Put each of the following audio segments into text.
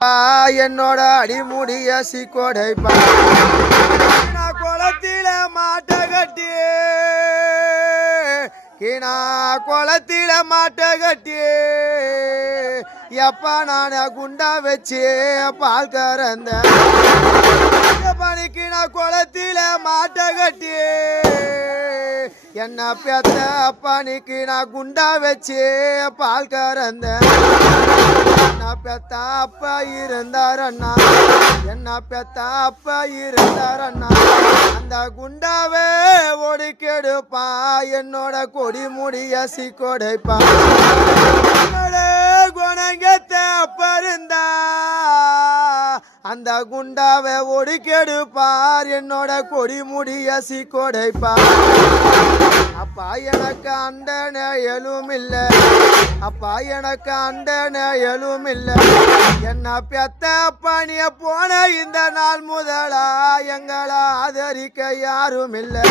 என்னோட அடிமுடிய சிக்கோடைப்பா குளத்தில மாட்ட கட்டி கீனா குளத்தில மாட்ட கட்டி எப்ப நான குண்டா வச்சு பால் கறந்த பணிக்கு நான் குளத்தில மாட்ட கட்டி என்ன பெத்த பணிக்கு நான் குண்டா வச்சு பால் கறந்த என்ன பெத்த அப்பா இருந்தாரண்ணா என்ன பெத்த அப்பா இருந்தாரண்ணா அந்த குண்டாவே ஒடுக்கெடுப்பா என்னோட கொடி முடிய சிக்கொடைப்பா குணங்கத்த அப்பா இருந்தா அந்த குண்டாவை ஒடுக்கெடுப்பார் என்னோட கொடி முடிய சிக்கொடைப்பார் அப்பா எனக்கு அண்டன எழுமில்ல அப்பா எனக்கு அண்டன எழுமில்ல என்ன பெத்த பணிய போன இந்த நாள் முதலா எங்களை ஆதரிக்க யாரும் இல்லை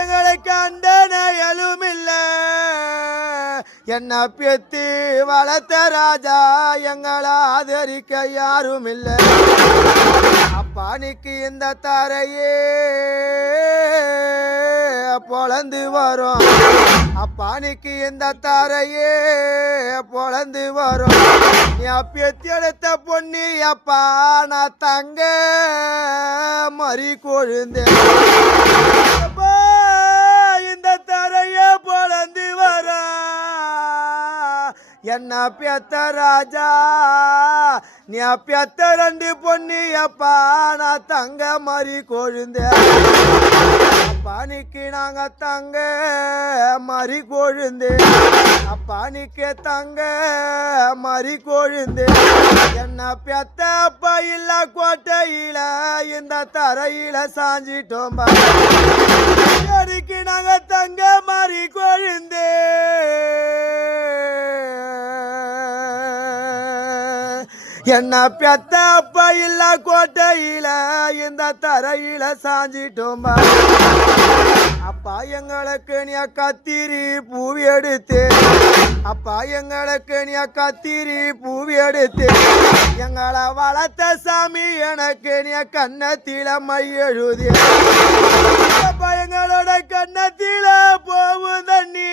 எங்களுக்கு அண்டன எழுமில்ல என்ன பெத்து வளர்த்த ராஜா எங்களை ஆதரிக்க யாரும் இல்லை அப்பானிக்கு இந்த தரையே பொழந்து வரும் அப்பானிக்கு இந்த தரையே பொழந்து வரும் நீ பெத்தி எடுத்த பொண்ணு அப்பா நான் தங்க மறி கொழுந்தே இந்த தரையே பொழந்து வர என்ன பெத்த ராஜா நீ பெத்த ரெண்டு பொண்ணு அப்பா நான் தங்க மறி கொழுந்தே அப்பானிக்கு நாங்க தங்க மறி கொழுந்தே அப்பானிக்கு தங்க மறி கொழுந்தே என்ன பெத்த அப்பா இல்ல கோட்டையில இந்த தரையில சாஞ்சிட்டோம் நாங்க தங்க மறி கொழுந்தே என்ன பெத்த அப்பா இல்ல கோட்டையில இந்த தரையில சாஞ்சிட்டோம் அப்பா எங்களுக்கு நீ கத்திரி பூவி எடுத்து அப்பா எங்களுக்கு நீ கத்திரி பூவி எடுத்து எங்களை வளர்த்த சாமி எனக்கு நீ கன்னத்தில மை எழுதி அப்பா எங்களோட கன்னத்தில போகும் தண்ணி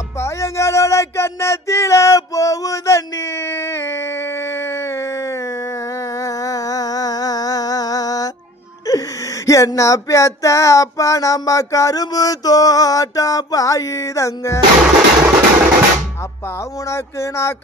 அப்பா எங்களோட கன்னத்தில போகும் தண்ணி என்ன பெத்த அப்பா நம்ம கரும்பு தோட்டம் பாயுதங்க அப்பா உனக்கு நான்